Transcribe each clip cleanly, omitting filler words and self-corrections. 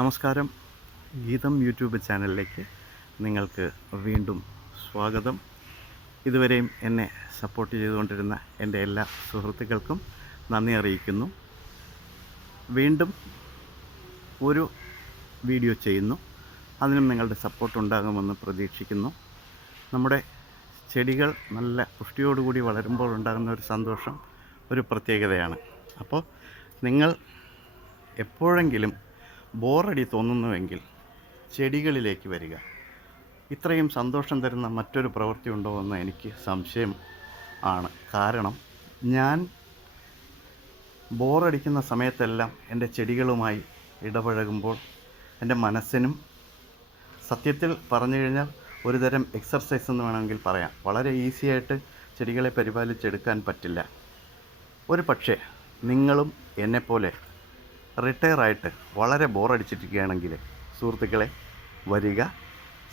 നമസ്കാരം. ഗീതം യൂട്യൂബ് ചാനലിലേക്ക് നിങ്ങൾക്ക് വീണ്ടും സ്വാഗതം. ഇതുവരെയും എന്നെ സപ്പോർട്ട് ചെയ്തുകൊണ്ടിരുന്ന എൻ്റെ എല്ലാ സുഹൃത്തുക്കൾക്കും നന്ദി അറിയിക്കുന്നു. വീണ്ടും ഒരു വീഡിയോ ചെയ്യുന്നു. അതിനും നിങ്ങളുടെ സപ്പോർട്ട് ഉണ്ടാകുമെന്ന് പ്രതീക്ഷിക്കുന്നു. നമ്മുടെ ചെടികൾ നല്ല പുഷ്ടിയോടുകൂടി വളരുമ്പോൾ ഉണ്ടാകുന്ന ഒരു സന്തോഷം ഒരു പ്രത്യേകതയാണ്. അപ്പോൾ നിങ്ങൾ എപ്പോഴെങ്കിലും ബോറടി തോന്നുന്നുവെങ്കിൽ ചെടികളിലേക്ക് വരിക. ഇത്രയും സന്തോഷം തരുന്ന മറ്റൊരു പ്രവൃത്തി ഉണ്ടോ എന്ന് എനിക്ക് സംശയം ആണ്. കാരണം ഞാൻ ബോറടിക്കുന്ന സമയത്തെല്ലാം എൻ്റെ ചെടികളുമായി ഇടപഴകുമ്പോൾ എൻ്റെ മനസ്സിനും, സത്യത്തിൽ പറഞ്ഞു കഴിഞ്ഞാൽ ഒരുതരം എക്സർസൈസ് എന്ന് വേണമെങ്കിൽ പറയാം. വളരെ ഈസിയായിട്ട് ചെടികളെ പരിപാലിച്ചെടുക്കാൻ പറ്റില്ല. ഒരു പക്ഷേ നിങ്ങളും എന്നെപ്പോലെ റിട്ടയറായിട്ട് വളരെ ബോറടിച്ചിരിക്കുകയാണെങ്കിൽ സുഹൃത്തുക്കളെ വരിക.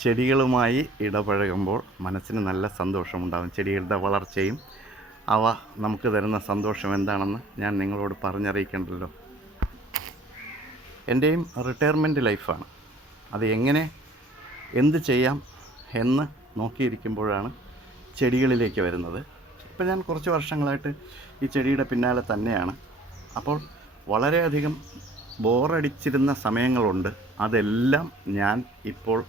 ചെടികളുമായി ഇടപഴകുമ്പോൾ മനസ്സിന് നല്ല സന്തോഷമുണ്ടാകും. ചെടികളുടെ വളർച്ചയും അവ നമുക്ക് തരുന്ന സന്തോഷം എന്താണെന്ന് ഞാൻ നിങ്ങളോട് പറഞ്ഞറിയിക്കേണ്ടല്ലോ. എൻ്റെയും റിട്ടയർമെൻറ്റ് ലൈഫാണ്. അത് എങ്ങനെ എന്ത് ചെയ്യാം എന്ന് നോക്കിയിരിക്കുമ്പോഴാണ് ചെടികളിലേക്ക് വരുന്നത്. ഇപ്പം ഞാൻ കുറച്ച് വർഷങ്ങളായിട്ട് ഈ ചെടിയുടെ പിന്നാലെ തന്നെയാണ്. അപ്പോൾ വളരെയധികം ബോറടിച്ചിരുന്ന സമയങ്ങളുണ്ട്. അതെല്ലാം ഞാൻ ഇപ്പോൾ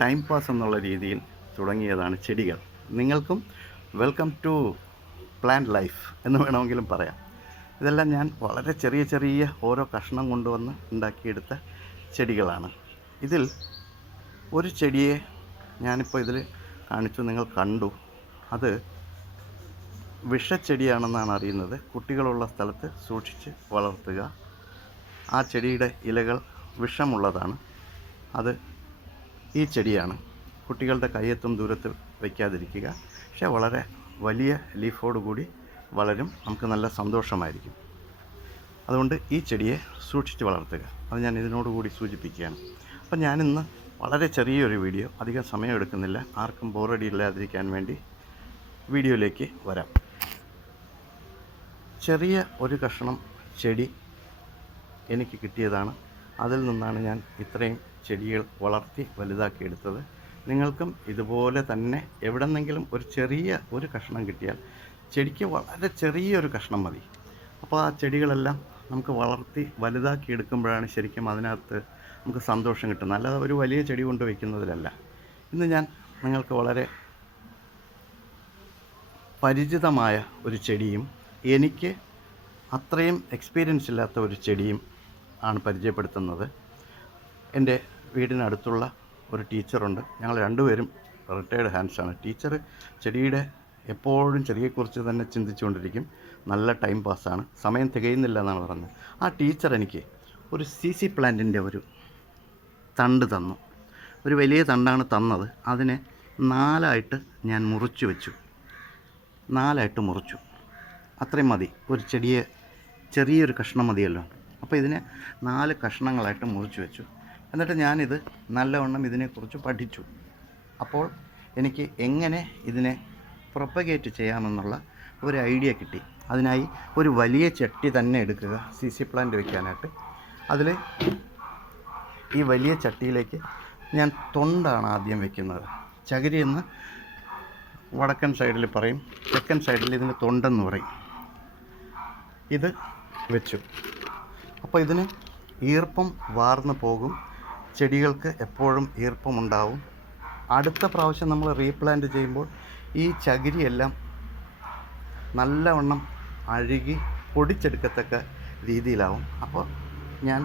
ടൈം പാസ് എന്നുള്ള രീതിയിൽ തുടങ്ങിയതാണ് ചെടികൾ. നിങ്ങൾക്കും വെൽക്കം ടു പ്ലാന്റ് ലൈഫ് എന്ന് വേണമെങ്കിലും പറയാം. ഇതെല്ലാം ഞാൻ വളരെ ചെറിയ ചെറിയ ഓരോ കഷ്ണം കൊണ്ടുവന്ന് ഉണ്ടാക്കിയെടുത്ത ചെടികളാണ്. ഇതിൽ ഒരു ചെടിയെ ഞാനിപ്പോൾ ഇതിൽ കാണിച്ചു, നിങ്ങൾ കണ്ടു. അത് വിഷച്ചെടിയാണെന്നാണ് അറിയുന്നത്. കുട്ടികളുള്ള സ്ഥലത്ത് സൂക്ഷിച്ച് വളർത്തുക. ആ ചെടിയുടെ ഇലകൾ വിഷമുള്ളതാണ്. അത് ഈ ചെടിയാണ്. കുട്ടികളുടെ കയ്യെത്തും ദൂരത്ത് വയ്ക്കാതിരിക്കുക. പക്ഷേ വളരെ വലിയ ലീഫോടുകൂടി വളരും. നമുക്ക് നല്ല സന്തോഷമായിരിക്കും. അതുകൊണ്ട് ഈ ചെടിയെ സൂക്ഷിച്ച് വളർത്തുക. അത് ഞാൻ ഇതിനോടുകൂടി സൂചിപ്പിക്കുകയാണ്. അപ്പം ഞാനിന്ന് വളരെ ചെറിയൊരു വീഡിയോ, അധികം സമയം എടുക്കുന്നില്ല, ആർക്കും ബോറടി ഇല്ലാതിരിക്കാൻ വേണ്ടി വീഡിയോയിലേക്ക് വരാം. ചെറിയ ഒരു കഷ്ണം ചെടി എനിക്ക് കിട്ടിയതാണ്. അതിൽ നിന്നാണ് ഞാൻ ഇത്രയും ചെടികൾ വളർത്തി വലുതാക്കിയെടുത്തത്. നിങ്ങൾക്കും ഇതുപോലെ തന്നെ എവിടെന്നെങ്കിലും ഒരു ചെറിയ ഒരു കഷ്ണം കിട്ടിയാൽ, ചെടിക്ക് വളരെ ചെറിയൊരു കഷ്ണം മതി. അപ്പോൾ ആ ചെടികളെല്ലാം നമുക്ക് വളർത്തി വലുതാക്കി എടുക്കുമ്പോഴാണ് ശരിക്കും അതിനകത്ത് നമുക്ക് സന്തോഷം കിട്ടുന്നത്. അല്ലാതെ ഒരു വലിയ ചെടി കൊണ്ട് വയ്ക്കുന്നതിലല്ല. ഇന്ന് ഞാൻ നിങ്ങൾക്ക് വളരെ പരിചിതമായ ഒരു ചെടിയും എനിക്ക് അത്രയും എക്സ്പീരിയൻസ് ഇല്ലാത്ത ഒരു ചെടിയും ആണ് പരിചയപ്പെടുത്തുന്നത്. എൻ്റെ വീടിനടുത്തുള്ള ഒരു ടീച്ചറുണ്ട്. ഞങ്ങൾ രണ്ടുപേരും റിട്ടയർഡ് ഹാൻഡ്സാണ്. ടീച്ചർ ചെടിയുടെ എപ്പോഴും ചെടിയെക്കുറിച്ച് തന്നെ ചിന്തിച്ചുകൊണ്ടിരിക്കും. നല്ല ടൈം പാസ്സാണ്. സമയം തികയുന്നില്ല എന്നാണ് പറഞ്ഞത്. ആ ടീച്ചർ എനിക്ക് ഒരു CC പ്ലാന്റിൻ്റെ ഒരു തണ്ട് തന്നു. ഒരു വലിയ തണ്ടാണ് തന്നത്. അതിനെ 4ആയിട്ട് ഞാൻ മുറിച്ചു വെച്ചു. 4ആയിട്ട് മുറിച്ചു. അത്രയും മതി. ഒരു ചെടിയെ ചെറിയൊരു കഷ്ണം മതിയല്ലോ. അപ്പോൾ ഇതിനെ 4 കഷ്ണങ്ങളായിട്ട് മുറിച്ച് വെച്ചു. എന്നിട്ട് ഞാനിത് നല്ലവണ്ണം ഇതിനെക്കുറിച്ച് പഠിച്ചു. അപ്പോൾ എനിക്ക് എങ്ങനെ ഇതിനെ പ്രൊപ്പഗേറ്റ് ചെയ്യാമെന്നുള്ള ഒരു ഐഡിയ കിട്ടി. അതിനായി ഒരു വലിയ ചട്ടി തന്നെ എടുക്കുക CC പ്ലാന്റ് വയ്ക്കാനായിട്ട്. അതിൽ ഈ വലിയ ചട്ടിയിലേക്ക് ഞാൻ തൊണ്ടാണ് ആദ്യം വയ്ക്കുന്നത്. ചകിരി എന്ന് വടക്കൻ സൈഡിൽ പറയും, തെക്കൻ സൈഡിൽ ഇതിന് തൊണ്ടെന്ന് പറയും. ഇത് വെച്ചു. അപ്പോൾ ഇതിന് ഈർപ്പം വാർന്നു പോകും. ചെടികൾക്ക് എപ്പോഴും ഈർപ്പമുണ്ടാവും. അടുത്ത പ്രാവശ്യം നമ്മൾ റീപ്ലാന്റ് ചെയ്യുമ്പോൾ ഈ ചകിരിയെല്ലാം നല്ലവണ്ണം അഴുകി പൊടിച്ചെടുക്കത്തക്ക രീതിയിലാവും. അപ്പോൾ ഞാൻ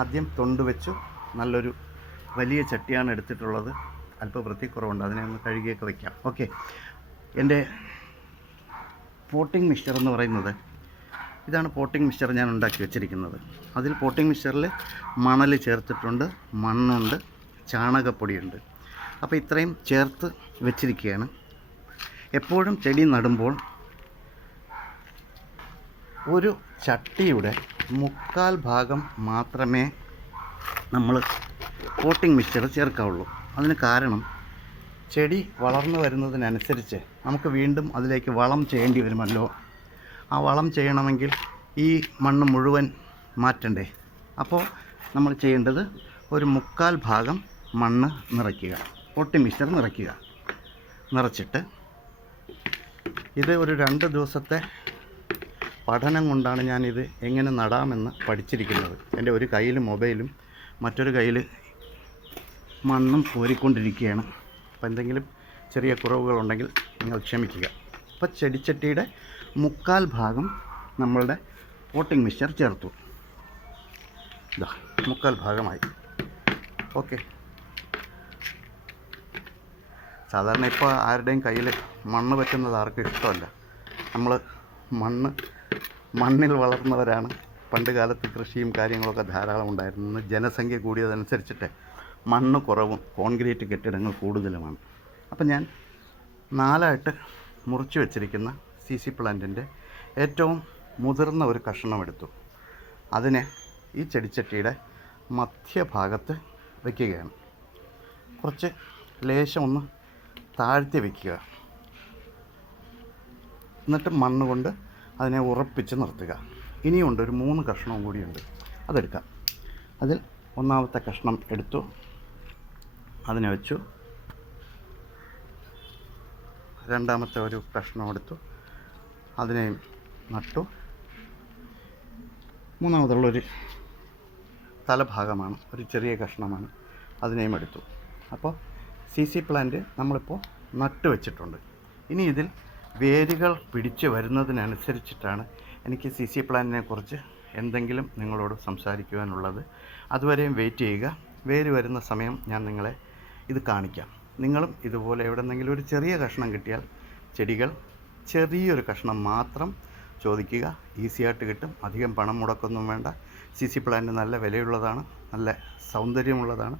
ആദ്യം തൊണ്ട് വെച്ചു. നല്ലൊരു വലിയ ചട്ടിയാണ് എടുത്തിട്ടുള്ളത്. അല്പം വൃത്തിക്കുറവുണ്ട്. അതിനെ ഒന്ന് കഴുകിയൊക്കെ വയ്ക്കാം. ഓക്കെ. എൻ്റെ പോട്ടിംഗ് മിക്സ്ചർ എന്ന് പറയുന്നത് ഇതാണ്. പോട്ടിംഗ് മിക്സ്ചർ ഞാൻ ഉണ്ടാക്കി വെച്ചിരിക്കുന്നത്. അതിൽ പോട്ടിംഗ് മിക്സ്ചറിൽ മണൽ ചേർത്തിട്ടുണ്ട്, മണ്ണുണ്ട്, ചാണകപ്പൊടിയുണ്ട്. അപ്പോൾ ഇത്രയും ചേർത്ത് വെച്ചിരിക്കുകയാണ്. എപ്പോഴും ചെടി നടുമ്പോൾ ഒരു ചട്ടിയുടെ 3/4 ഭാഗം മാത്രമേ നമ്മൾ പോട്ടിംഗ് മിക്സ്ചർ ചേർക്കാവുള്ളൂ. അതിന് കാരണം ചെടി വളർന്നു വരുന്നതിനനുസരിച്ച് നമുക്ക് വീണ്ടും അതിലേക്ക് വളം ചെയ്യേണ്ടി വരുമല്ലോ. ആ വളം ചെയ്യണമെങ്കിൽ ഈ മണ്ണ് മുഴുവൻ മാറ്റണ്ടേ. അപ്പോൾ നമ്മൾ ചെയ്യേണ്ടത് ഒരു 1/4 ഭാഗം മണ്ണ് നിറയ്ക്കുക, പൊട്ടി മിക്സ്ചർ നിറയ്ക്കുക. നിറച്ചിട്ട് ഇത് ഒരു 2 ദിവസത്തെ പഠനം കൊണ്ടാണ് ഞാനിത് എങ്ങനെ നടാമെന്ന് പഠിച്ചിരിക്കുന്നത്. എൻ്റെ ഒരു കയ്യിൽ മൊബൈലും മറ്റൊരു കയ്യിൽ മണ്ണും കോരിക്കൊണ്ടിരിക്കുകയാണ്. അപ്പോൾ എന്തെങ്കിലും ചെറിയ കുറവുകളുണ്ടെങ്കിൽ നിങ്ങൾ ക്ഷമിക്കുക. അപ്പോൾ ചെടിച്ചട്ടിയുടെ 1/4 ഭാഗം നമ്മളുടെ പോട്ടിംഗ് മിക്സ്ചർ ചേർത്തു. ഇതാ 1/4 ഭാഗമായി. ഓക്കെ. സാധാരണ ഇപ്പോൾ ആരുടെയും കയ്യിൽ മണ്ണ് പറ്റുന്നത് ആർക്കും ഇഷ്ടമല്ല. നമ്മൾ മണ്ണിൽ വളർന്നവരാണ്. പണ്ട് കാലത്ത് കൃഷിയും കാര്യങ്ങളൊക്കെ ധാരാളം ഉണ്ടായിരുന്നു. ജനസംഖ്യ കൂടിയതനുസരിച്ചിട്ട് മണ്ണ് കുറവും കോൺക്രീറ്റ് കെട്ടിടങ്ങൾ കൂടുതലുമാണ്. അപ്പം ഞാൻ 4ആയിട്ട് മുറിച്ച് വെച്ചിരിക്കുന്ന CC പ്ലാന്റിൻ്റെ ഏറ്റവും മുതിർന്ന ഒരു കഷ്ണം എടുത്തു. അതിനെ ഈ ചെടിച്ചട്ടിയുടെ മധ്യഭാഗത്ത് വയ്ക്കുകയാണ്. കുറച്ച് ലേശം ഒന്ന് താഴ്ത്തി വയ്ക്കുക. എന്നിട്ട് മണ്ണ് കൊണ്ട് അതിനെ ഉറപ്പിച്ച് നിർത്തുക. ഇനിയുണ്ട് ഒരു 3 കഷ്ണവും കൂടിയുണ്ട്, അതെടുക്കാം. അതിൽ 1ാമത്തെ കഷ്ണം എടുത്തു, അതിനെ വെച്ചു. 2ാമത്തെ ഒരു കഷ്ണം എടുത്തു, അതിനെയും നട്ടു. 3ാമതുള്ളൊരു തലഭാഗമാണ്, ഒരു ചെറിയ കഷ്ണമാണ്, അതിനെയും എടുത്തു. അപ്പോൾ CC പ്ലാന്റ് നമ്മളിപ്പോൾ നട്ട് വെച്ചിട്ടുണ്ട്. ഇനി ഇതിൽ വേരുകൾ പിടിച്ച് വരുന്നതിനനുസരിച്ചിട്ടാണ് എനിക്ക് CC പ്ലാന്റിനെ കുറിച്ച് എന്തെങ്കിലും നിങ്ങളോട് സംസാരിക്കുവാനുള്ളത്. അതുവരെയും വെയിറ്റ് ചെയ്യുക. വേര് വരുന്ന സമയം ഞാൻ നിങ്ങളെ ഇത് കാണിക്കാം. നിങ്ങളും ഇതുപോലെ എവിടെന്നെങ്കിലും ഒരു ചെറിയ കഷ്ണം കിട്ടിയാൽ ചെടികൾ ചെറിയൊരു കഷ്ണം മാത്രം ചോദിക്കുക. ഈസിയായിട്ട് കിട്ടും. അധികം പണം മുടക്കൊന്നും വേണ്ട. CC പ്ലാന്റ് നല്ല വിലയുള്ളതാണ്, നല്ല സൗന്ദര്യമുള്ളതാണ്,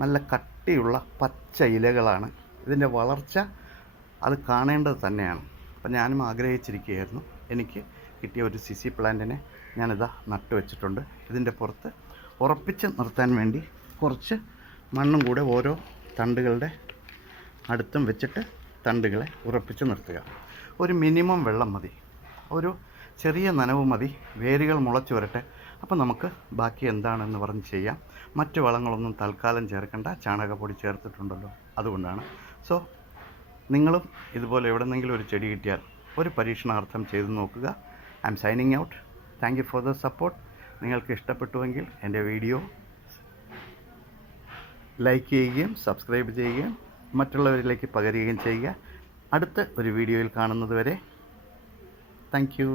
നല്ല കട്ടിയുള്ള പച്ച ഇലകളാണ്. ഇതിൻ്റെ വളർച്ച അത് കാണേണ്ടത് തന്നെയാണ്. അപ്പം ഞാനും ആഗ്രഹിച്ചിരിക്കുകയായിരുന്നു. എനിക്ക് കിട്ടിയ ഒരു CC പ്ലാന്റിനെ ഞാനിതാ നട്ടു വെച്ചിട്ടുണ്ട്. ഇതിൻ്റെ പുറത്ത് ഉറപ്പിച്ച് നിർത്താൻ വേണ്ടി കുറച്ച് മണ്ണും കൂടെ ഓരോ തണ്ടുകളുടെ അടുത്തും വെച്ചിട്ട് തണ്ടുകളെ ഉറപ്പിച്ച് നിർത്തുക. ഒരു മിനിമം വെള്ളം മതി, ഒരു ചെറിയ നനവ് മതി. വേരുകൾ മുളച്ച് വരട്ടെ. അപ്പോൾ നമുക്ക് ബാക്കി എന്താണെന്ന് പറഞ്ഞ് ചെയ്യാം. മറ്റു വളങ്ങളൊന്നും തൽക്കാലം ചേർക്കേണ്ട, ചാണകപ്പൊടി ചേർത്തിട്ടുണ്ടല്ലോ, അതുകൊണ്ടാണ്. സോ നിങ്ങളും ഇതുപോലെ എവിടെന്നെങ്കിലും ഒരു ചെടി കിട്ടിയാൽ ഒരു പരീക്ഷണാർത്ഥം ചെയ്തു നോക്കുക. I M signing out. Thank you for the support. നിങ്ങൾക്ക് ഇഷ്ടപ്പെട്ടുവെങ്കിൽ എൻ്റെ വീഡിയോ ലൈക്ക് ചെയ്യുകയും സബ്സ്ക്രൈബ് ചെയ്യുകയും മറ്റുള്ളവരിലേക്ക് പകരുകയും ചെയ്യുക. അടുത്ത ഒരു വീഡിയോയിൽ കാണുന്നത് വരെ താങ്ക് യു.